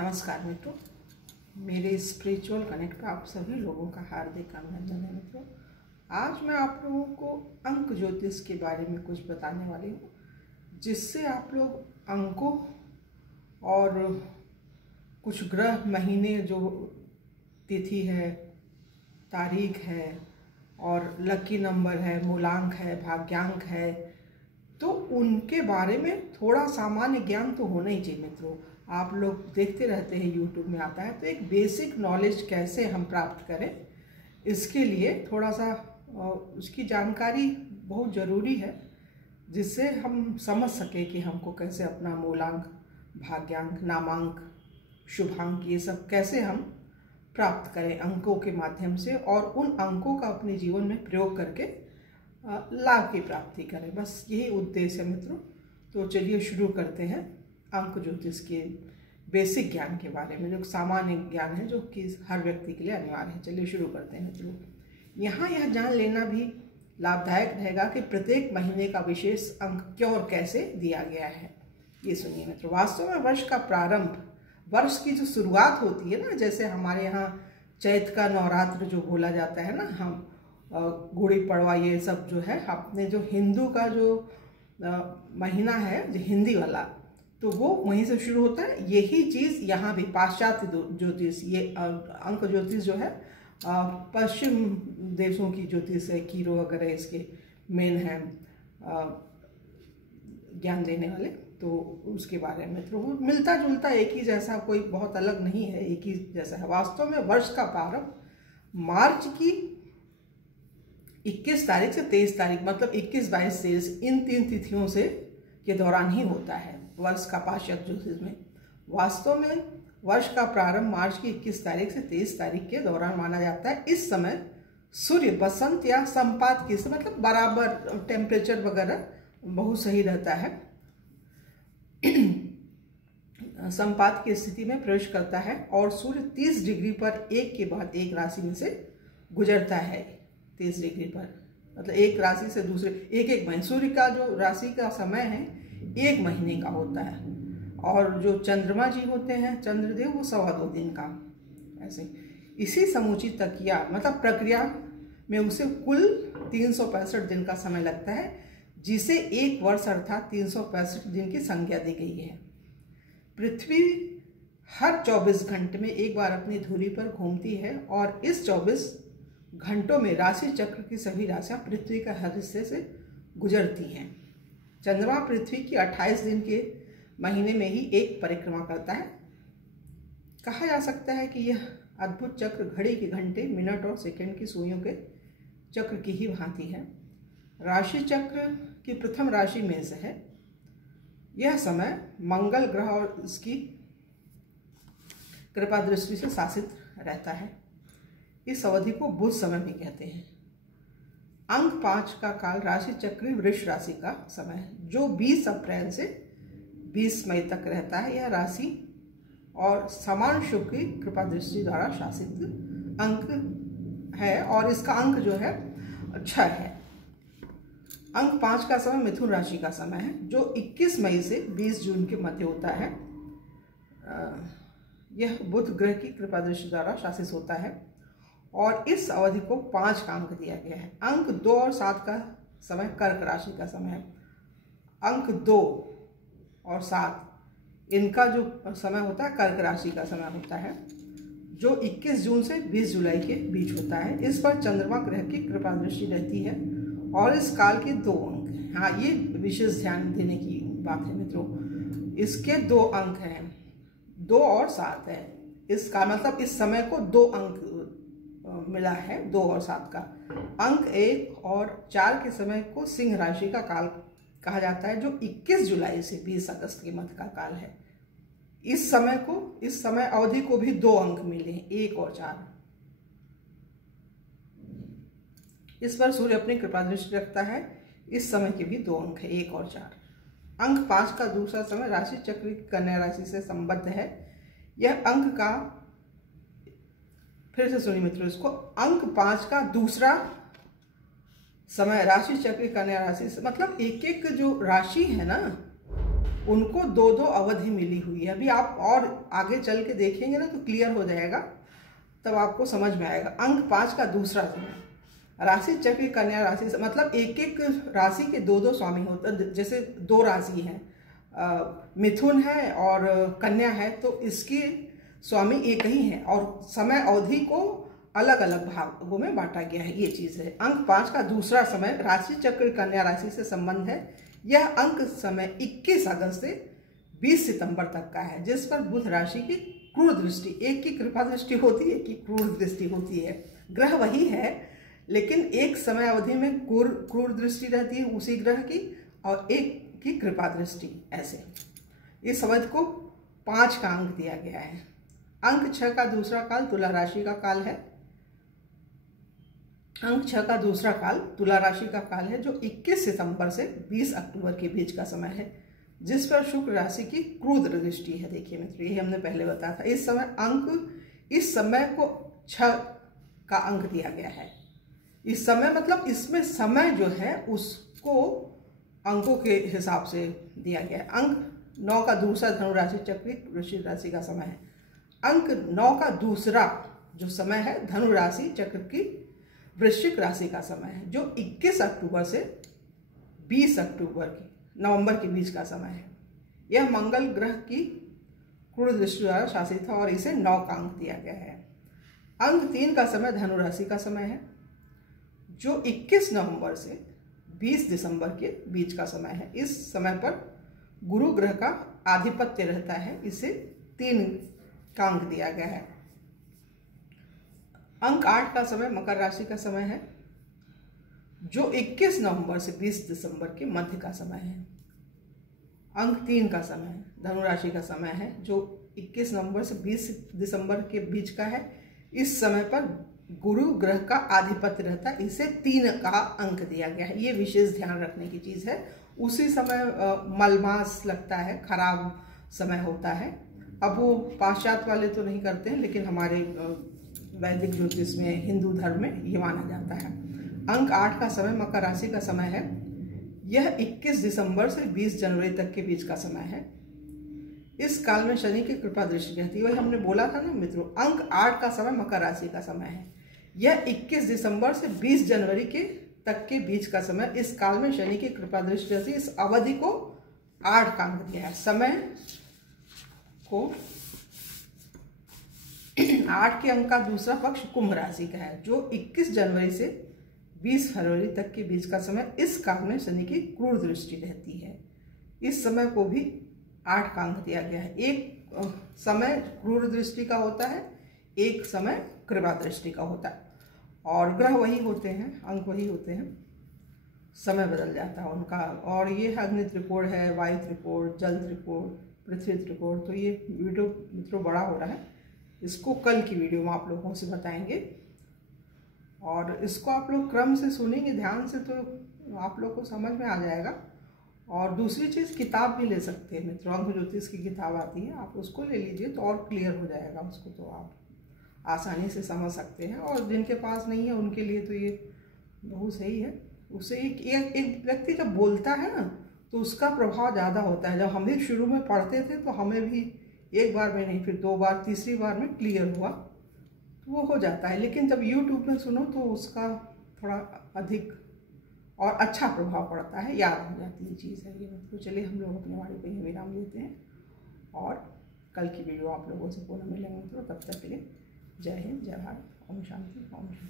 नमस्कार मित्रों, मेरे स्पिरिचुअल कनेक्ट पर आप सभी लोगों का हार्दिक अभिनंदन है। मित्रों, आज मैं आप लोगों को अंक ज्योतिष के बारे में कुछ बताने वाली हूँ, जिससे आप लोग अंकों और कुछ ग्रह, महीने, जो तिथि है, तारीख है और लकी नंबर है, मूलांक है, भाग्यांक है, तो उनके बारे में थोड़ा सामान्य ज्ञान तो होना ही चाहिए। मित्रों, आप लोग देखते रहते हैं, यूट्यूब में आता है, तो एक बेसिक नॉलेज कैसे हम प्राप्त करें, इसके लिए थोड़ा सा उसकी जानकारी बहुत ज़रूरी है, जिससे हम समझ सकें कि हमको कैसे अपना मूलांक, भाग्यांक, नामांक, शुभांक, ये सब कैसे हम प्राप्त करें अंकों के माध्यम से, और उन अंकों का अपने जीवन में प्रयोग करके लाभ की प्राप्ति करें। बस यही उद्देश्य है मित्रों। तो चलिए शुरू करते हैं अंक ज्योतिष के बेसिक ज्ञान के बारे में, जो सामान्य ज्ञान है, जो कि हर व्यक्ति के लिए अनिवार्य है। चलिए शुरू करते हैं मित्रों। यहाँ यह जान लेना भी लाभदायक रहेगा कि प्रत्येक महीने का विशेष अंक क्यों और कैसे दिया गया है। ये सुनिए मित्रों, वास्तव में वर्ष का प्रारंभ, वर्ष की जो शुरुआत होती है ना, जैसे हमारे यहाँ चैत का नवरात्र जो बोला जाता है ना, हम गुड़ी पड़वा, ये सब जो है अपने जो हिंदू का जो महीना है, जो हिंदी वाला, तो वो वहीं से शुरू होता है। यही चीज़ यहाँ भी पाश्चात्य ज्योतिष, ये अंक ज्योतिष जो है पश्चिम देशों की ज्योतिष है, कीरो वगैरह इसके मेन है ज्ञान देने वाले, तो उसके बारे में तो वो मिलता जुलता एक ही जैसा, कोई बहुत अलग नहीं है, एक ही जैसा है। वास्तव में वर्ष का प्रारंभ मार्च की 21 तारीख से 23 तारीख, मतलब 21, 22, 23, इन 3 तिथियों से के दौरान ही होता है वर्ष का पाश्चात्य ज्योतिष में। वास्तव में वर्ष का प्रारंभ मार्च की 21 तारीख से 23 तारीख के दौरान माना जाता है। इस समय सूर्य बसंत या संपात की, मतलब बराबर टेम्परेचर वगैरह बहुत सही रहता है, संपात की स्थिति में प्रवेश करता है, और सूर्य 30 डिग्री पर एक के बाद एक राशि में से गुजरता है। 30 डिग्री पर मतलब एक राशि से दूसरे, एक महीने, सूर्य का जो राशि का समय है 1 महीने का होता है, और जो चंद्रमा जी होते हैं, चंद्रदेव, वो 2.25 दिन का। ऐसे इसी समूची तकिया मतलब प्रक्रिया में उसे कुल 365 दिन का समय लगता है, जिसे एक वर्ष अर्थात 365 दिन की संज्ञा दी गई है। पृथ्वी हर 24 घंटे में एक बार अपनी धुरी पर घूमती है, और इस 24 घंटों में राशि चक्र की सभी राशियां पृथ्वी के हर हिस्से से गुजरती हैं। चंद्रमा पृथ्वी की 28 दिन के महीने में ही एक परिक्रमा करता है। कहा जा सकता है कि यह अद्भुत चक्र घड़ी के घंटे, मिनट और सेकंड की सुइयों के चक्र की ही भांति है। राशि चक्र की प्रथम राशि मेष है। यह समय मंगल ग्रह और इसकी कृपा दृष्टि से शासित रहता है। इस अवधि को बुध समय भी कहते हैं। अंक 5 का काल राशि चक्र वृष राशि का समय है, जो 20 अप्रैल से 20 मई तक रहता है। यह राशि और समान शुभ की कृपा दृष्टि द्वारा शासित अंक है, और इसका अंक जो है 6 है। अंक 5 का समय मिथुन राशि का समय है, जो 21 मई से 20 जून के मध्य होता है। यह बुध ग्रह की कृपा दृष्टि द्वारा शासित होता है, और इस अवधि को 5 का अंक दिया गया है। अंक 2 और 7 का समय कर्क राशि का समय है। अंक 2 और 7 इनका जो समय होता है कर्क राशि का समय होता है, जो 21 जून से 20 जुलाई के बीच होता है। इस पर चंद्रमा ग्रह की कृपा दृष्टि रहती है, और इस काल के 2 अंक हैं। हाँ, ये विशेष ध्यान देने की बात है मित्रों, इसके 2 अंक हैं, 2 और 7 है। इसका मतलब इस समय को 2 अंक मिला है, 2 और 7 का। अंक 1 और 4 के समय को सिंह राशि का काल कहा जाता है, जो 21 जुलाई से 20 अगस्त के मध्य का काल है। इस समय अवधि को भी 2 अंक मिले हैं, 1 और 4। इस पर सूर्य अपनी कृपा दृष्टि रखता है। इस समय के भी 2 अंक है, 1 और 4। अंक 5 का दूसरा समय राशि चक्र कन्या राशि से संबद्ध है। यह अंक का, फिर से सुनिए मित्रों इसको, अंक 5 का दूसरा समय राशि चक्र कन्या राशि से, मतलब एक जो राशि है ना, उनको 2-2 अवधि मिली हुई है। अभी आप और आगे चल के देखेंगे ना तो क्लियर हो जाएगा, तब आपको समझ में आएगा। अंक 5 का दूसरा समय, राशि चक्र कन्या राशि से मतलब एक एक राशि के दो दो स्वामी होते हैं। जैसे दो राशि हैं, मिथुन है और कन्या है, तो इसके स्वामी एक ही हैं और समय अवधि को अलग अलग भागों में बांटा गया है। ये चीज़ है। अंक 5 का दूसरा समय राशि चक्र कन्या राशि से संबंध है। यह अंक समय 21 अगस्त से 20 सितंबर तक का है, जिस पर बुध राशि की क्रूर दृष्टि, एक की कृपा दृष्टि होती है, एक की क्रूर दृष्टि होती है। ग्रह वही है लेकिन एक समय अवधि में क्रूर दृष्टि रहती है उसी ग्रह की और एक की कृपा दृष्टि। ऐसे इस अवधि को 5 का अंक दिया गया है। अंक 6 का दूसरा काल तुला राशि का काल है। अंक 6 का दूसरा काल तुला राशि का काल है, जो 21 सितंबर से 20 अक्टूबर के बीच का समय है, जिस पर शुक्र राशि की क्रूर दृष्टि है। देखिए मित्रों, ये हमने पहले बताया था। इस समय को 6 का अंक दिया गया है। इस समय मतलब इसमें समय जो है उसको अंकों के हिसाब से दिया गया है। अंक 9 का दूसरा धनु राशि चक्र वृश्चिक राशि का समय है। अंक 9 का दूसरा जो समय है धनु राशि चक्र की वृश्चिक राशि का समय है, जो 21 अक्टूबर से 20 नवंबर के बीच का समय है। यह मंगल ग्रह की क्रूर दृष्टि द्वारा शासित था और इसे 9 का अंक दिया गया है। अंक 3 का समय धनु राशि का समय है, जो 21 नवंबर से 20 दिसंबर के बीच का समय है। इस समय पर गुरु ग्रह का आधिपत्य रहता है, इसे 3 का अंक दिया गया है। अंक 8 का समय मकर राशि का समय है, जो 21 नवंबर से 20 दिसंबर के मध्य का समय है। अंक 3 का समय धनु राशि का समय है, जो 21 नवंबर से 20 दिसंबर के बीच का है। इस समय पर गुरु ग्रह का आधिपत्य रहता है, इसे 3 का अंक दिया गया है। ये विशेष ध्यान रखने की चीज़ है। उसी समय मलमास लगता है, खराब समय होता है। अब वो पाश्चात्य वाले तो नहीं करते हैं, लेकिन हमारे वैदिक ज्योतिष में, हिंदू धर्म में ये माना जाता है। अंक 8 का समय मकर राशि का समय है। यह 21 दिसंबर से 20 जनवरी तक के बीच का समय है। इस काल में शनि की कृपा दृष्टि रहती है। वही हमने बोला था ना मित्रों, अंक 8 का समय मकर राशि का समय है। यह 21 दिसंबर से 20 जनवरी तक के बीच का समय। इस काल में शनि की कृपा दृष्टि रहती है। इस अवधि को 8 का अंक दिया है। समय को 8 के अंक का दूसरा पक्ष कुंभ राशि का है, जो 21 जनवरी से 20 फरवरी तक के बीच का समय। इस काल में शनि की क्रूर दृष्टि रहती है। इस समय को भी 8 का अंक दिया गया है। एक समय क्रूर दृष्टि का होता है, एक समय कृपा दृष्टि का होता है, और ग्रह वही होते हैं, अंक वही होते हैं, समय बदल जाता है उनका। और ये अग्नि त्रिकोण है, वायु त्रिकोण, जल त्रिकोण, पृथ्वी त्रिकोण। तो ये वीडियो मित्रों बड़ा हो रहा है, इसको कल की वीडियो में आप लोगों से बताएंगे, और इसको आप लोग क्रम से सुनेंगे ध्यान से तो आप लोग को समझ में आ जाएगा। और दूसरी चीज़, किताब भी ले सकते हैं मित्रों, अंक ज्योतिष की किताब आती है, आप उसको ले लीजिए तो और क्लियर हो जाएगा। उसको तो आप आसानी से समझ सकते हैं, और जिनके पास नहीं है उनके लिए तो ये बहुत सही है। उससे एक व्यक्ति जब बोलता है ना तो उसका प्रभाव ज़्यादा होता है। जब हम भी शुरू में पढ़ते थे तो हमें भी एक बार में नहीं, फिर 2 बार, तीसरी बार में क्लियर हुआ तो वो हो जाता है। लेकिन जब यूट्यूब में सुनो तो उसका थोड़ा अधिक और अच्छा प्रभाव पड़ता है, याद हो जाती है चीज़ है ये। तो चलिए हम लोग अपने वाणी पे ही विराम देते हैं, और कल की वीडियो आप लोगों से पुनः मिलेंगे। तो तब तक के लिए जय हिंद, जय भारत, ओम शांति, ओम शांति।